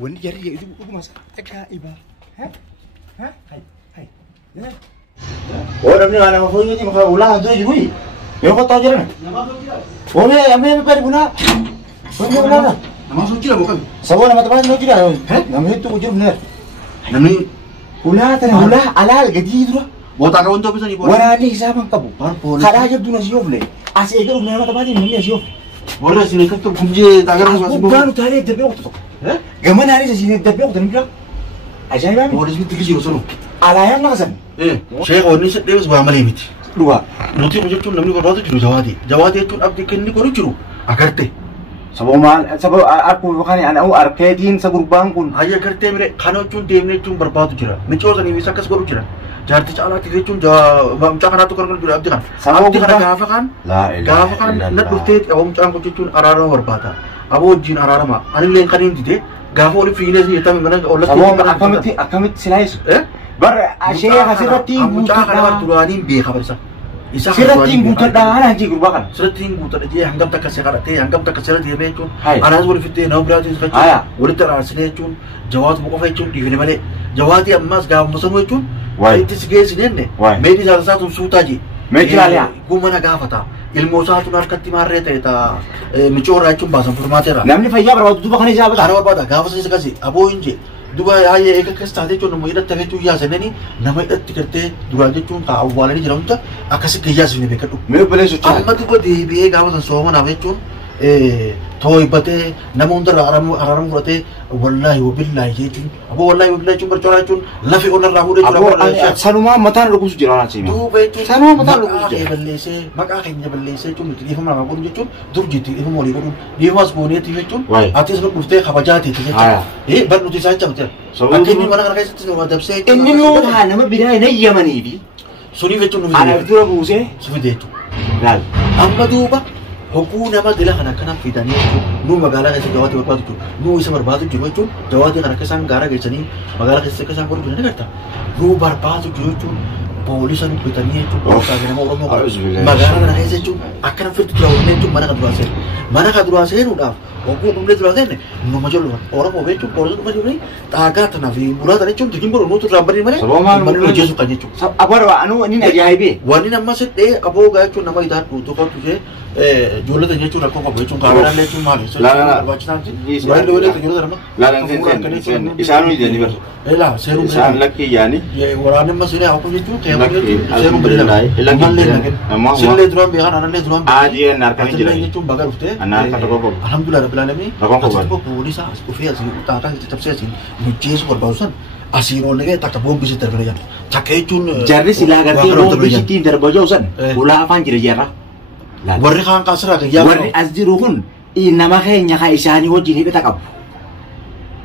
وين جري يقوم عجائبة ها هاي ورمني على مفروض يجي مخا ولا هذا يجوي يوم تاجرنا ولا أمي بيربونا وين ولا nama suci lah bukan سووا ما تبغى نوجي له نمي تو وجب نر namni ولا ترى ولا على الجديد رو buat akak untuk bisa dibuat ولا لي حساب كبو خلاص جبنا نشوف له أسيء كلام ما تبغى نمي نشوف boleh sini kan tuh kunci tagar masuk bukan tadi debel waktu tu gimana hari sini debel waktu ni ajaib kan boleh sini tiga jiwa solo على yang nasan saya ini sedih sebuah malimit dua nanti macam tu namni berbatu jiru jawadi itu abdi kini koru jiru agarte Sebab aku bukan anak arkedin segurbang pun. Ayah agarte mere khano cun demne cun berbatu jira mencoba ni bisa kas koru jira jadi cakap tiga cun jah macam mana tu kan jira abdi kan abdi kan gafa kan gafa kan nak bukti awam cakap cun arara berbata abo jin arara ma ani lain kan ini deh gafa oleh fitness ni tapi mana oleh sebab akamit silais bar asyik hasirati cakap kan turani biar khabar sah sirating buta dah aja gurbakan sirating buta dia hanggam tak kasih karate hanggam tak kasih dia mecun anak boleh fitness nak berarti sekali boleh terasa cun jawab bukan fitness di sini mana jawab dia emas gam musuh mecun itu segala sini ni medis ada satu suta ji medis alia gumana gafata ilmu satu narkati marret itu mencora cun bahasa formatera namanya faya berapa tu bahkan siapa ada apa gafasa sekali abo inje dua ayah eka kestade cun nama irat tapi tu ya sana ni nama irat tikarte dua aja cun kau awalnya ni jalan tu akasih kerja sini beker tu me boleh suci amma tu di biaya gafasa semua nama cun toy bate nama untuk araram berate wallahi wabillahi je cun abo wallahi wabillahi cun bercora cun lafi onar rahu de abo sanuma matan ruku suci orang sini tu betul sanuma matan ruku suci bellese maka akhirnya bellese cun itu dia mana pun cun dur jadi itu mau lihat dia mas boni itu cun artis sebab kuste khabajat itu baru tu saja betul akhirnya mana kan kayak itu nama dapse ini lu nama bidai ni Yaman ini suri betul nu ada itu rabu se suri itu gal amma tu ba hukum nama dilah kana fitani nu magala kaisa jawati berbatu tu nu isa berbatu jiwa tu jawati kana kesan gara kaisa ni magala kaisa kesan koru bina kata nu berbatu jiwa tu polisan fitani tu kana mau romo magala kana kaisa tu akan fitu jauh ni tu mana kadruase nu dah hukum umle kadruase ni nu majol orang mau betul polisan tu majol ni taga tanafi mula tadi tu dikim baru nu tu rambar ni mana mana jesu kanya tu apa anu ini nak jahit wani nama set abo gaya tu nama idah tu kau tu je jualan tu je tu nak kau betul kamera le tu mana so baca nanti baru dua le tu jualan apa lalang sen isanu ni jadi ber lah serum isan laki yani ya orang ni masih aku je tu temu je serum beri lah sille drum biar anak le drum aja narkan je tu bagar ufte anak kata kau alhamdulillah rabbil alamin kau polis ah ufia sih tak tetap saya sih nucis berbausan asiro lagi tak bom bisa terberjan cakai cun jadi silakan bom bisa terberjausan bola apa yang jadi warri kan kasra ke ya warri azdiruhun inama kayaknya kaisani wajib ini tak kau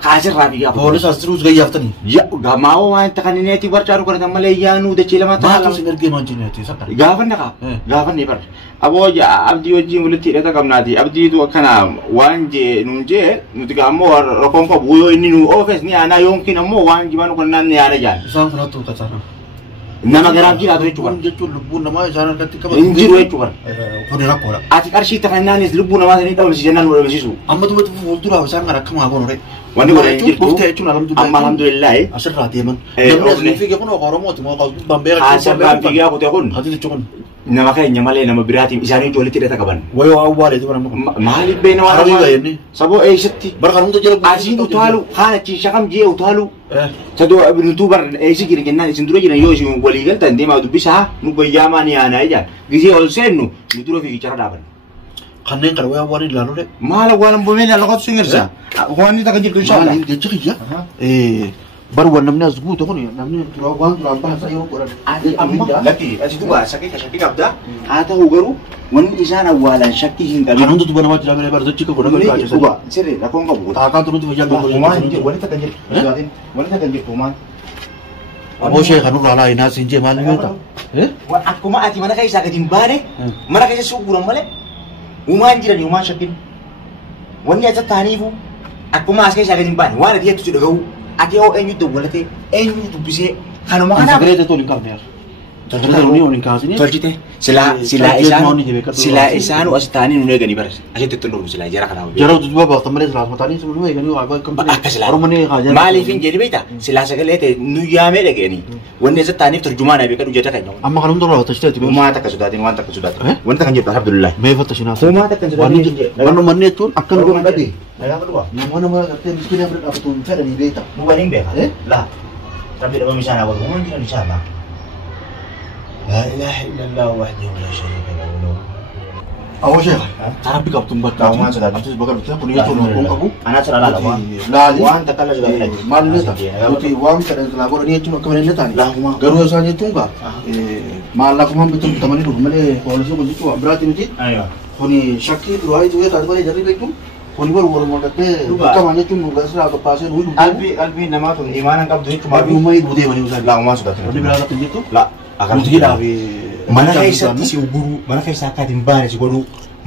kasir rapi apa polis azdirus gaya tadi ya gak mau main tekan ini ti bercaru karena Malaysia nu de cila mata macam sinergi macam ni sakar gavan nak gavan ni ber abo ya abdi wajib mulut tidak tak nadi abdi itu kana wanje nunje nuti kamu rokong kau buyo ini nu office ni anak yongkin amu wanje mana kau nan ni ada jan sang kena tu kacana nama geram kita tu itu kan jatuh lubu nama jalan ketika injiru itu kan kau ni rakor atik arsi tekan nani lubu nama ni tahu si jalan boleh bersisu amma tu betul betul tu lah saya ngarak kamu aku nore wani boleh injir bukti itu alhamdulillah asal rati man nama ni fikir pun orang mau tu mau kau bamber asal rati aku tu pun hati tu cakap nama kayaknya Malay nama berarti isani jual tidak tak kaban wayo awal itu orang malik bena orang ini sabo seti berkanun tu jalan asin tu halu kana ci syakam je tu halu sado ibn tubar sikir kenna isin duro jina yo si wali gal tan dima du bisa nu bayama ni ana aja gizi ol senu ni duro fi cara daban kanen kar wayo wani lalu de mala walam bo mena lagot singirsa wani tak jik inshallah ni de ya baru warna mana zubu tu kan ya namanya turau wan turau bahasa yo koran amma laki asitu ba sakit abda ata ugaru wan isana wala shakki hinga kanun tu bana macam mana baru cik ko nak baca uba sere la konga bu ta kan tu jalan ko wani tak jik wani tak jik tuman abo syekh kanun rala ina sinje malu yo ta wa aku ma ati mana kai sakit timbare mana kai suguran male uman jira ni uman shakkin wani ya tanifu aku ma kai sakit timbare wani dia tu daga ati au enyu tu boleh te enyu tu bisa kalau makan segera tu lingkar dia Tajaajila loonii waliin kaasanii. Tolchite silaa isaanu as taanii nu eeganii bara asitti xulluun silaa jara kanaaf. Jara duuba baaftan malee silaa mataanii sun eeganii waa bakka akka silaa maaliif hin jedhi beektaa silaa sagalee ta'e nu yaamee dhageenii wanni isa taaniif turjumaan beekaa dhujjata kan nyamu. Amma kan hundi raawwata jechuudha. Uumaa takka sodaatiin waan takka sodaatan wanta kan jedhu alhamdulillah. Mee fatta shinaaf. Uumaa takka sodaatiin waan manni jechuun akka nu godhan dhabe. Namoonni nama gartee miskiina bira dhaabatu hin fedhanii beekta. Nu waliin beeka. Laa rabbi dhabame isaan hawwatu waan jiran inshallah. لا إله إلا الله وحده لا شريك له. أول شيء تعرف بقى لا ما صدق. أنت بقى بتقول يجون يكون أبو. أنا ترى لا لا وان تكلم جبل. ما لسه. أوكي وان كذا تلاقوا رنيه تون كمان نتاني. لا هما. قالوا ساني تونغا. ما لا كمان بتون تمانين روح ملء كواليسو بجيتوا أبرات نتي. أيوة. هني شكل رواي توي تادبالي جري بيتون. هني بروح ما كتة. كمان نتون نقصر على باسه نقول. قلبي نما تون إيمانا كاب دوي cuma. قلبي ما يبودي بني وزاد. لا ما صدق. هني بلا تنجتو. لا. akan tidak mana keessatti si guru mana keessa akka atin baane si godhu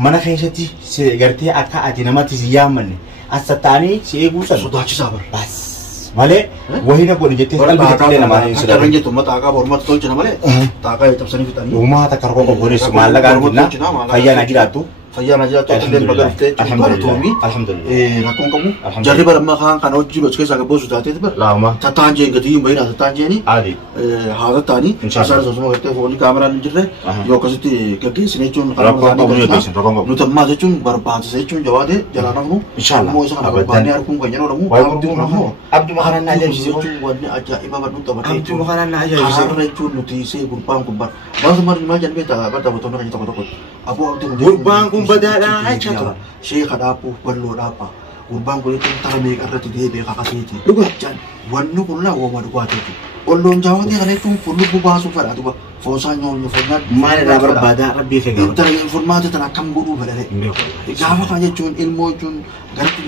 mana keessatti si gartee akka ati namatti si yaamanne asxaanii si eeguu san sodaachisaa bar bas malee wahina godhe jettee qalbii jettee namaa hin sodaa kan jettu mata akka hormatu tolchina malee taaqa tabsanii fixanii uumaa takka rokoo qobboneessu maallaqaan kenna fayyaa jiraattu fayyaa jiraattu illee bagaltee alhamdulillah rakkoon qabu jarri bara amma kan hojii jiru keessa gabboo sodaatee bar laama tataan jeen gadi hin bayina tataan jeeni adi haala taani isaan sosoma gartee foolii kaameraan hin jirre yoo akkasitti gaggeessine jechuun nuti ammaa jechuun barbaachisa jechuun jawaate jalaa nafnu immoo isa kana barbaadnee arguun kan jedhamu abduu makanan naa ajaa'ibsiise jechuun wanni ajaa'iba baduu taphatee abduu makanan naa ajaa'ibsiise karaa jechuun nuti isee gurbaan kun bar waan maal jedhan beektaa badda botoonni kan tokko tokko aboo abduu gurbaan kun badaadhaa jechuudha sheeka dhaabuu balloo dhaabaa gurbaan kun jechuun tara meeqa irratti deebi'ee kakaseeti jaan wanni kun laa wooma dhugaateeti olloon jaawatee kana jechuun kun lubbuu baasuu fedhaa duba foosaan nyaanyu foonaan maalirraa barbaadaa rabbii fee gaafata intala informaati tan akkam godhuu fedhare gaafa kana jechuun ilmoo jechuun garatti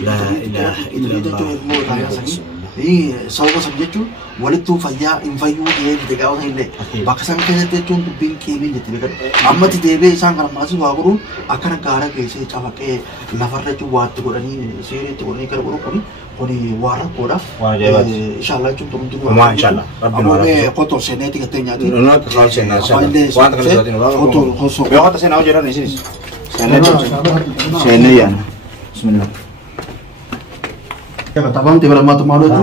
jechuun ilmoo irraa yaasanii sababa san jechuun walittuu fayyaa hin fayyuu ta'ee bite gaafata illee bakka san keessatti jechuun dubbiin qeebiin jetti beekadha ammatti deebi'ee isaan kana maasii waa godhuun akkana gaara geessee cafaqee lafarra jechuun waatti godhanii seeriitti godhanii gara godhuu qabi kuni waa rakkoodha inshallah jechuun turumti waa inshallah ammoo qottoo seeneeti gattee nyaati noota kaal seenaa inshallah waan kana sootiin qottoo qottoo beekota seenaa hojjetan isinis seenaa yaana bismillah Tabamte bara matu malu tu.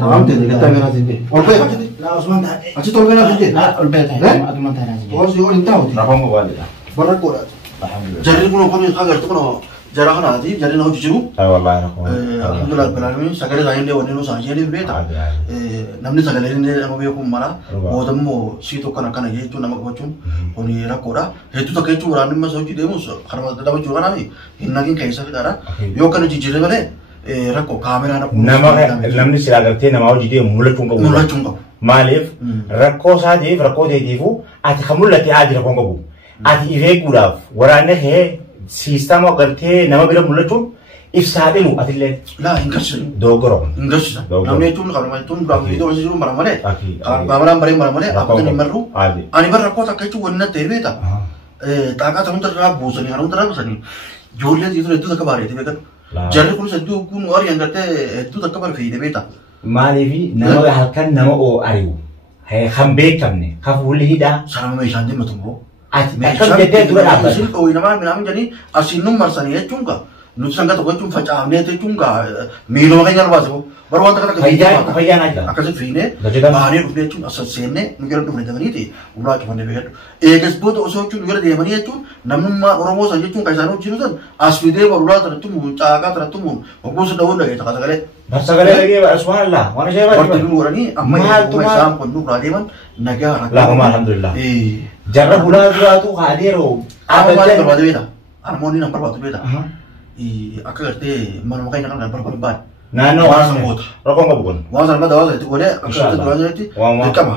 Tabamte kita kena sini. Olpe macam ni. Nah, Osman dah. Aci tolong kena sini. Nah, olpe dah. Atu mana dah sini. Oh, si orang tahu. Rapong kau balik. Barat kau dah. Alhamdulillah. Jadi kuno kau ni agar tu kuno jarang kena hati. Jadi nak uji ciru. Tahu Allah rapong. Alhamdulillah. Kalau ni segala lain dia wanita sahaja ni berita. Namni segala lain dia nama biar kumara. Bodam mo si tu kana kana ye tu nama kau cun. Kau ni rakora. Itu tak kau orang ni masuk jadi mus. Karena dapat jual kami. Innakin kaisa kita. Yo kana jijil mana? Rakko kameraan namni silaa gartee namaa hojii deemu mul'achuun qabu. Maaliif rakkoo isaatiif rakkoo ta'eetiifu ati kan mul'ate haa jira kan qabu. Ati ifeeguudhaaf waraanna kee siistama gartee nama bira mul'achuun ibsaa dhimu atillee. Laa hin garsiisu. Doogoro. Hin garsiisa. Namni jechuun kanuma jechuun duraan viidiyoo hojii jiru mara malee. Kaameraan baree mara malee akka inni marru. Ani bara rakkoo takka jechuun wanni natti beeta. Xaaqaa ta'uu irraa buusanii haala irraa buusanii. Ijoollee jiru hedduu takka baareeti beekatu. Jarri kun hedduu kun warii hangatee hedduu takka bara fayyadee beeta. Maaliifi nama halkan nama oo ari'u kan beekamne kan fuulli hidhaa. Sanama meeshaan deematu immoo. Ati akkam jettee dura dhaabbata. Isin ooyi namaa midhaan jedhanii asiin nu marsanii jechuun gaa nuti sanga tokko jechuun facaafnee jechuun gaa miiloma keenya nu baase bara wanta kana fayyaan ajaa. Akkasitti fiinee baanee dhufnee jechuun as seenee nu jala dhufne jedhaniiti ulaa cufannee beekadhu. Eegas booda osoo jechuun nu jala deemanii jechuun namummaa Oromoo san jechuun kan isaan hojii san as fidee barulaa tanatti muun caaqaa tanatti muun ogumsa dhawuun dhagee takka sagalee. Sagalee dhagee subhanallah waan ishee baay'ee. Wanti nu godhanii amma isaan kun nu biraa deeman nagaa Allahumma alhamdulillah. Jarra bulaa duraatu haadeeroo. Armoonni barbaadu beeta. Armoonni nan barbaadu beeta. Akka gartee manuma keenya kan barbaadu baadhi. Naannoo waan sangoota. Rakkoon qabu kun. Waan sana madda waan sanatti godhee akkasumas duraan jirti. Dirqama.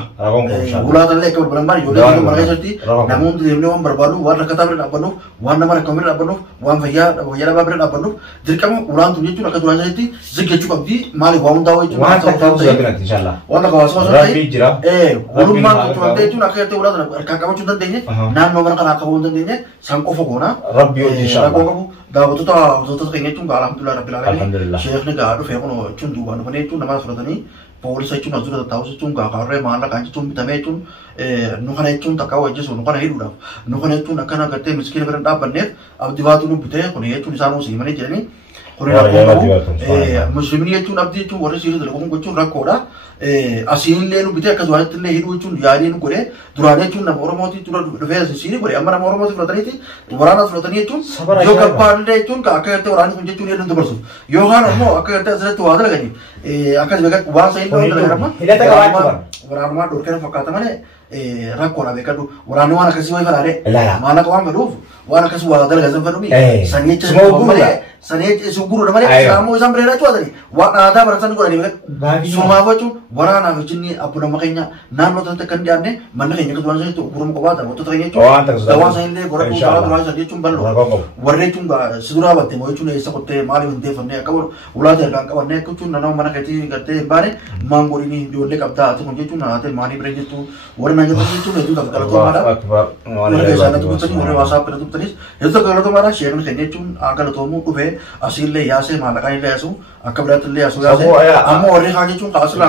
Bulaa tanallee akka barbadan baadhi ijoollee kan bara keessatti namoonni deemnee waan barbaadu waan rakkataa bira dhaabbannuuf waan nama rakkamu bira dhaabbannuuf waan fayyaa dhabaa bira dhaabbannuuf dirqama ulaan tun jechuun akka duraan jirti ziggachuu qabdi maaliif waa hundaa jechuun. Waan takka ta'uu inshallah. Waan takka hawaasuma sun ta'e walummaan gochuun jechuun akka gartee ulaa sana harkaa qabachuu dandeenye naannoo mana kana akka bahuu dandeenye san qofa goona. Rabbi hojii inshallah. daawwattoota keenya jechuun alhamdulillah rabbil Alhamdulillah. alamin sheekni gaa dhufee kun jechuun duubaan dhufanii jechuun nama fudhatanii poolisa jechuun as dura tattaa'us jechuun gaa kaarree maallaqaan jechuun bitamee jechuun nu kana jechuun takkaa wajjisu nu kana hidhuudhaaf nu kana jechuun akkana gartee miskiina bira hin dhaabbanneef abdii baatu nu bitee kun jechuun isaan osii himanii jedhanii kun musliimni jechuun abdii jechuun warri siirri dalaguun gochuun rakkoodha. Asiinillee nu bitee akkasuma illee hidhuu jechuun yaadii nu godhee duraan jechuun nama Oromooti dura dhufee asiin godhe amma nama Oromooti fudhataniiti waraana fudhatanii jechuun yoo gabbaallee jechuun akka gartee waraanni kun jechuun hedduun dabarsuuf yookaan ammoo akka gartee asirratti waa dalaganii akkas beekan waan sa'in dhawuu dalagarama waraanumaa dhorkee fakkaata malee rakkoodha beekadhu waraanni waan akkasii wayi falaadhe maallaqa waan fedhuuf waan akkasii waa dalagasan fedhumi sanii jecha malee sanii jecha guruudha malee ammoo isaan bireedha jechuudha waan aadaa baratan godhanii beekan sumaaf jechuun waraanaaf jinni abbuna makanya naannoo tanatti kan dhiyaanne manna keenya akka duraan sanitti guruma qobaata wantoota keenya jechuun dawaan sanillee godhadhu dawaa duraan sanii jechuun bal'oo warri jechuun si duraa batte moo jechuun eessa qottee maaliif hin deeffannee akka ulaata ergaan qabannee akka jechuun naannoo mana keetii gartee hin baane maan godhini ijoollee qabdaa ati kun jechuun haatee maanii bira jettu warri naan jettu jechuun hedduu takka galatoomaadha warri keessaanatti dubbitanii warri waasaappi dubbitanis hedduu takka galatoomaadha sheekni keenya jechuun galatoomuu dhufee asiillee yaasee maallaqaan illee yaasuu akka biraatti illee yaasuu yaasee ammoo warri haa jechuun kaasila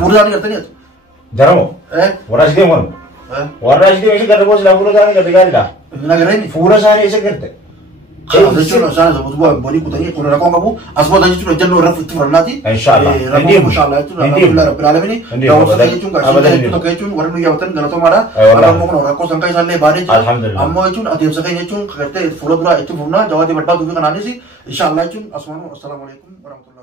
fuudhaan gartanii Jaramo. Warra sidee mon. Warra sidee isa gadi boos la fuula isaanii gadi gaariidha. Nagareenyi. Fuula isaanii isa gadi. Jechuun isaan sabatu bu'aa bonii kutanii kun rakkoon qabu asboota jechuun ejjennoo irra itti furannaati. Inshallah. Rakkoo inshallah jechuun alhamdulillah rabbil alamin. Daawwattoota jechuun gaasiidha tokko jechuun warri nu yaawatan galatoomaadha. Ammoo kun rakkoo sankaa isaallee baadee jira. Ammoo jechuun adeemsa keenya jechuun gartee fuula duraa itti fufnaa jawaadii barbaaduu fi kanaanis inshallah jechuun asumaan assalaamu alaikum warahmatullahi